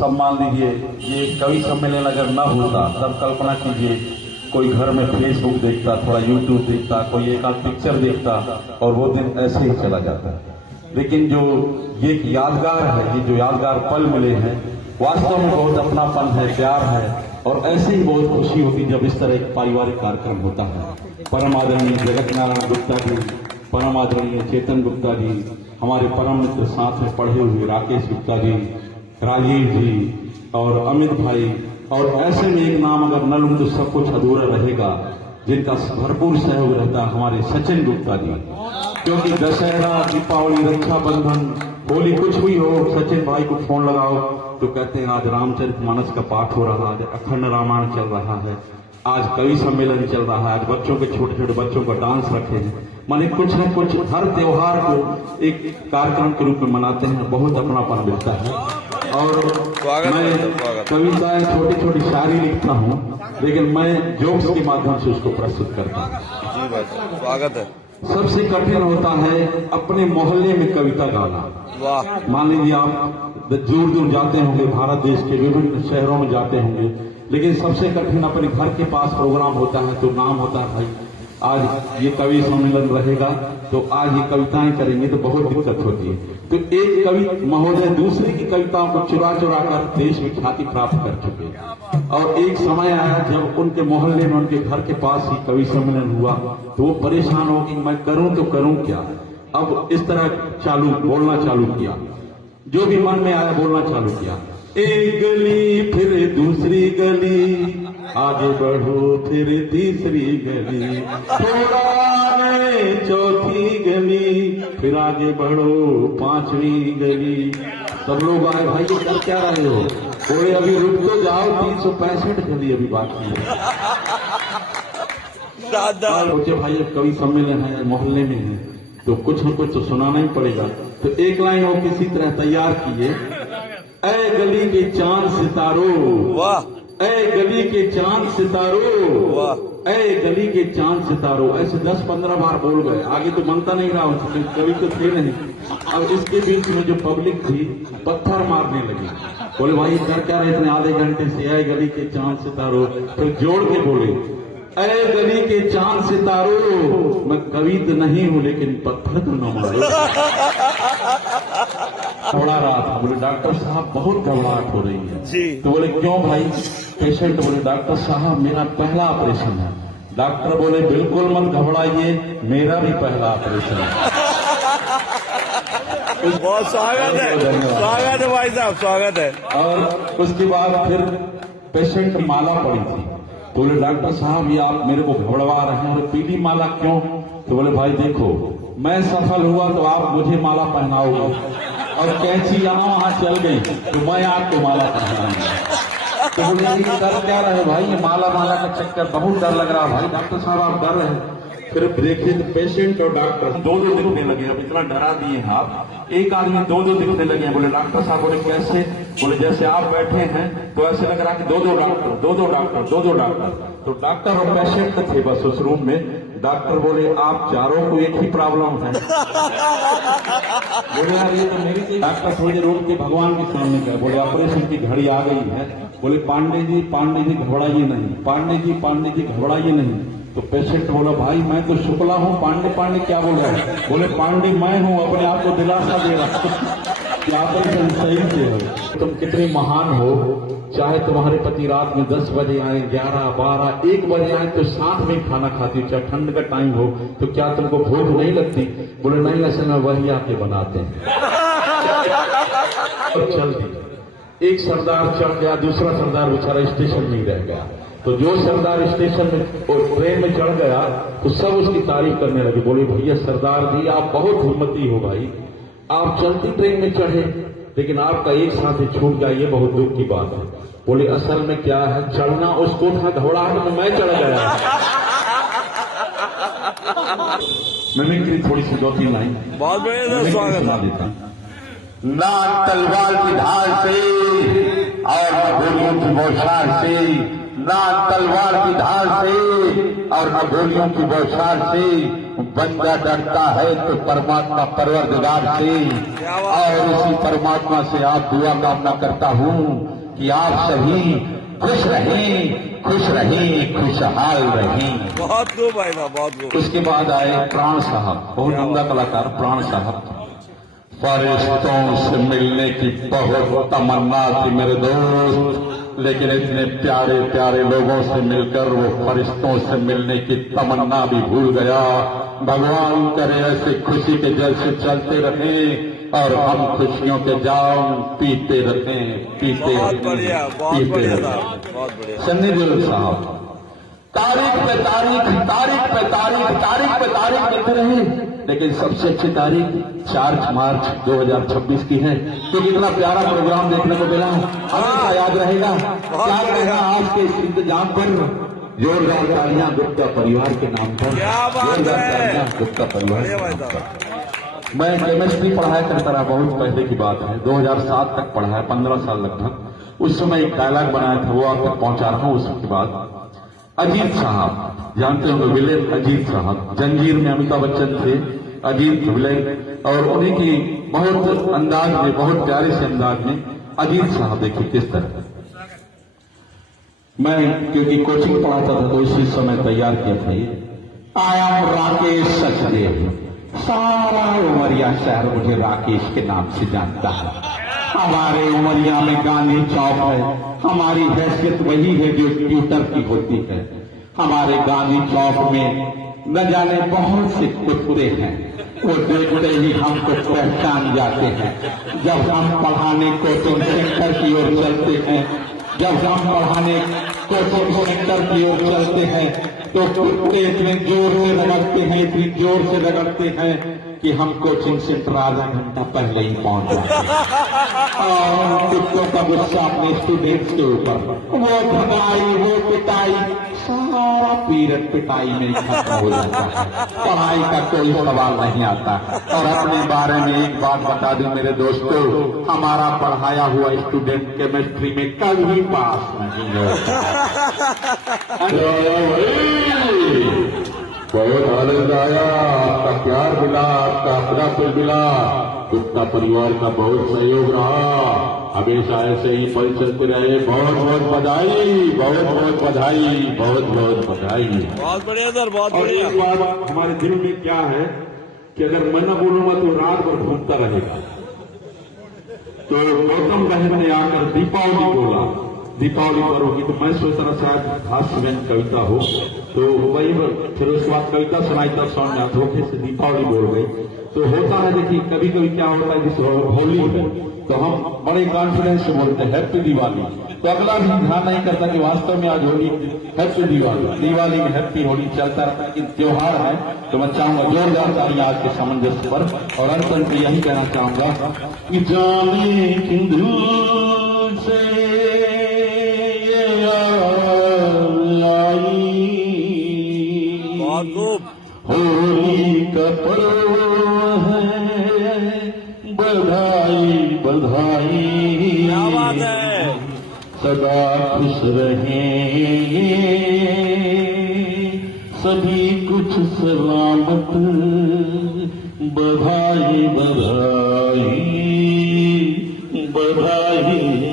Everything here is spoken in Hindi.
सब मान लीजिए ये कवि सम्मेलन अगर न होता तब कल्पना कीजिए कोई घर में फेसबुक देखता, थोड़ा यूट्यूब देखता, कोई एक आध पिक्चर देखता और वो दिन ऐसे ही चला जाता। लेकिन जो ये यादगार है, ये जो यादगार पल मिले हैं, वास्तव में बहुत अपनापन है, प्यार है और ऐसे ही बहुत खुशी होती जब इस तरह एक पारिवारिक कार्यक्रम होता है। परम आदरणीय जगत नारायण गुप्ता जी, परम आदरणीय चेतन गुप्ता जी, हमारे परम मित्र साथ में पढ़े हुए राकेश गुप्ता जी, राजीव जी और अमित भाई, और ऐसे में एक नाम अगर न लूं तो सब कुछ अधूरा रहेगा, जिनका भरपूर सहयोग रहता है हमारे सचिन गुप्ता जी। क्योंकि दशहरा, दीपावली, रक्षाबंधन, होली कुछ भी हो, सचिन भाई को फोन लगाओ तो कहते हैं आज रामचरितमानस का पाठ हो रहा है, अखंड रामायण चल रहा है, आज कवि सम्मेलन चल रहा है, आज बच्चों के छोटे छोटे बच्चों का डांस रखे हैं। माने कुछ न कुछ हर त्योहार को एक कार्यक्रम के रूप में मनाते हैं, बहुत अपनापन मिलता है। और मैं कविताएं छोटी छोटी शायरी लिखता हूँ, लेकिन मैं जोक्स के माध्यम से उसको प्रस्तुत करता हूँ। स्वागत है। सबसे कठिन होता है अपने मोहल्ले में कविता गाना। मान लीजिए आप दूर दूर जाते होंगे, भारत देश के विभिन्न शहरों में जाते होंगे, लेकिन सबसे कठिन अपने घर के पास प्रोग्राम होता है तो नाम होता है भाई आज ये कवि सम्मेलन रहेगा तो आज ये कविताएं करेंगे, तो बहुत दिक्कत होती है। तो एक कवि महोदय दूसरे की कविताओं को चुरा चुरा कर देश में ख्याति प्राप्त कर चुके, और एक समय आया जब उनके मोहल्ले में, उनके घर के पास ही कवि सम्मेलन हुआ तो वो परेशान हो कि मैं करूं तो करूं क्या। अब इस तरह बोलना चालू किया, जो भी मन में आया बोलना चालू किया। एक गली फिर दूसरी गली, आगे बढ़ो फिर तीसरी गली, थोड़ा आगे चौथी गली, फिर आगे बढ़ो पांचवी गली। सब लोग आए, भाई ये कर क्या रहे हो? बोले अभी रुक तो जाओ, 365 गली अभी बाकी है। सोचे भाई कवि सम्मेलन है, मोहल्ले में है तो कुछ न कुछ तो सुनाना ही पड़ेगा। तो एक लाइन वो किसी तरह तैयार किए, ऐ गली के चांद सितारों, वाह, ऐ गली के चांद सितारों, वाह, ऐ गली के चांद सितारों। ऐसे 10-15 बार बोल गए, आगे तो बनता नहीं रहा, कवि तो थे नहीं। अब इसके बीच में जो पब्लिक थी पत्थर मारने लगी, बोले भाई कर क्या रहे इतने आधे घंटे से, ऐ गली के चांद सितारों। फिर जोड़ के बोले, ऐ गली के चांद सितारों, मैं कवि तो नहीं हूं लेकिन पत्थर तो न मारो। घबरा रहा था, बोले डॉक्टर साहब बहुत घबराहट हो रही है जी। तो बोले क्यों भाई? पेशेंट बोले डॉक्टर साहब मेरा पहला ऑपरेशन है। डॉक्टर बोले बिल्कुल मत घबराइए, मेरा भी पहला ऑपरेशन है। बहुत स्वागत है, स्वागत है भाई साहब, स्वागत है। और उसके बाद फिर पेशेंट माला पड़ी थी, बोले डॉक्टर साहब ये आप मेरे को घबरवा रहे हैं, और पीली माला क्यों? तो बोले भाई देखो मैं सफल हुआ तो आप मुझे माला पहनाओगे, और कैंची यहाँ वहां चल गई तो मैं आपको माला पहनाऊंगा। तो बोले डर क्या रहे भाई, ये माला का चक्कर बहुत डर लग रहा भाई। डॉक्टर साहब आप डर रहे। फिर देखिए पेशेंट और डॉक्टर दो दिखने लगे, अब इतना डरा दिए हैं आप, एक आदमी दो दिखने लगे हैं। बोले डॉक्टर साहब, बोले कैसे? बोले जैसे आप बैठे हैं तो ऐसे लग रहा कि दो डॉक्टर, दो डॉक्टर। तो डॉक्टर और पेशेंट थे बस उस रूम में। डॉक्टर बोले आप चारों को एक ही प्रॉब्लम है। बोले यार ये तो मेरी थी। डॉक्टर थोड़ी देर उठ के भगवान के सामने गए, बोले ऑपरेशन की घड़ी आ गई है। बोले पांडे जी घबराइए नहीं, पांडे जी घबराइए नहीं। तो पेशेंट बोला भाई मैं तो शुक्ला हूँ, पांडे क्या बोल रहा है? बोले पांडे मैं हूँ, अपने आप को दिलासा दे रहा कि ऑपरेशन सही से हो। तुम कितने महान हो, चाहे तुम्हारे पति रात में 10 बजे आए, 11, 12, 1 बजे आए तो साथ में खाना खाती हो, चाहे ठंड का टाइम हो तो क्या तुमको भूख नहीं लगती? बोले नहीं, असल में वही आके बनाते हैं। और चल दी, एक सरदार चढ़ गया, दूसरा सरदार बेचारा स्टेशन में ही रह गया। तो जो सरदार स्टेशन में और ट्रेन में चढ़ गया तो सब उसकी तारीफ करने लगे, बोले भैया सरदार जी आप बहुत हिम्मती हो भाई, आप चलती ट्रेन में चढ़े लेकिन आपका एक साथी छूट गया, ये बहुत दुख की बात है। बोले असल में क्या है, चढ़ना उसको था, घबराहट में मैं चढ़ गया। मिमिक्री थोड़ी सी 2-3 लाइन बहुत बढ़िया स्वागत देता। ना तलवार की धार से और गोलियों की बौछार से, ना तलवार की धार से और न गोलियों की बौछार से। बंदा डरता है तो परमात्मा परवरदिगार से, और उसी परमात्मा से आप दुआ कामना करता हूँ कि आप सभी खुश रहें, खुशहाल रहें। बहुत खूब भाई साहब, बहुत खूब। उसके बाद आए प्राण साहब, बहुत उम्दा कलाकार प्राण साहब। फरिश्तों से मिलने की बहुत तमन्ना थी मेरे दोस्त, लेकिन इतने प्यारे प्यारे लोगों से मिलकर वो फरिश्तों से मिलने की तमन्ना भी भूल गया। भगवान करे ऐसे खुशी के जलसे चलते रहें और हम खुशियों के जाम पीते रहें, बहुत बढ़िया, बहुत बढ़िया साहब, बहुत बढ़िया। सन्नी देओल साहब तारीख पे तारीख, तारीख पे तारीख, तारीख पे तारीख देते रहे, लेकिन सबसे अच्छी तारीख 4 मार्च 2026 की है। तो कितना प्यारा प्रोग्राम देखने को मिला, हमेशा याद रहेगा। क्या कहना आज के इस इंतजाम पर? जोरदार तालियां गुप्ता परिवार के नाम पर, क्या बात जोरदार है। तालियां गुप्ता परिवार बढ़िया के भाई नाम पर। साहब। मैं केमिस्ट्री पढ़ाया करता रहा, बहुत पहले की बात है, 2007 तक पढ़ाया, 15 साल लगभग। उस समय एक डायलॉग बनाया था, वो आप तक पहुंचा रहा हूं। उसके बाद अजीत साहब, जानते होंगे विलेन अजीत साहब, जंजीर में अमिताभ बच्चन थे, अजीत विलेन, और उन्हीं की बहुत अंदाज में, बहुत प्यारे से अंदाज में अजीत साहब देखिए किस तरह। मैं क्योंकि कोचिंग पढ़ाता था तो उसी समय तैयार किया था ये। आई एम राकेश सचदेव, सारा उमरिया शहर मुझे राकेश के नाम से जानता है। हमारे उमरिया में गांधी चौक है, हमारी हैसियत वही है जो ट्विटर की होती है। हमारे गांधी चौक में न जाने बहुत से कुत्ते हैं, वो देखते ही हमको पहचान जाते हैं। जब हम पढ़ाने कोचिंग सेंटर की ओर चलते हैं, जब हम पढ़ाने कोचिंग सेंटर की ओर चलते हैं तो कुत्ते इतने जोर से रगड़ते हैं, इतनी जोर से रगड़ते हैं कि हम कोचिंग सेंटर आधा घंटा पहले ही पहुंच जाते हैं। और कुत्तों का गुस्सा अपने स्टूडेंट्स के ऊपर, वो धगाई, वो पिटाई, सारा पीरियड पिटाई में खत्म हो जाता है, पढ़ाई का कोई सवाल नहीं आता। और अपने बारे में एक बात बता दूं मेरे दोस्तों, हमारा पढ़ाया हुआ स्टूडेंट केमिस्ट्री में कभी पास नहीं होता। बहुत आनंद आया, आपका प्यार मिला, आपका अपनापन मिला, गुप्ता परिवार का बहुत सहयोग रहा, हमेशा ऐसे ही पल चलते रहे। बहुत बहुत बधाई, बहुत बहुत बधाई, बहुत बहुत बधाई। बहुत बढ़िया सर, बहुत और बढ़िया। एक बात हमारे दिल में क्या है कि अगर मैं न बोलूंगा तो रात भर घूमता रहेगा। तो गौतम बहन ने आकर दीपावली बोला, दीपावली पर होगी, तो मैं सोच रहा शायद हास्य कविता हो, तो वही फिर उसके बाद कविता सुनाई, तब समझ में धोखे से दीपावली बोल गई। तो होता है देखिए, कभी कभी क्या होता है, जैसे होली है तो हम बड़े कॉन्फिडेंस से बोलते हैं हैप्पी दिवाली, तो अगला भी ध्यान नहीं करता कि वास्तव में आज होली, हैप्पी दिवाली, दिवाली में हैप्पी होली चलता रहता है कि त्योहार है। तो मैं चाहूंगा जोरदार तालियां आज के सामंजस्य पर, और अंत में यही कहना चाहूंगा कि जाने किंधु से बहुत खूब। होली का पर्व है, बधाई बधाई, क्या बात है। सदा खुश रहें सभी, कुछ सलामत, बधाई बधाई बधाई।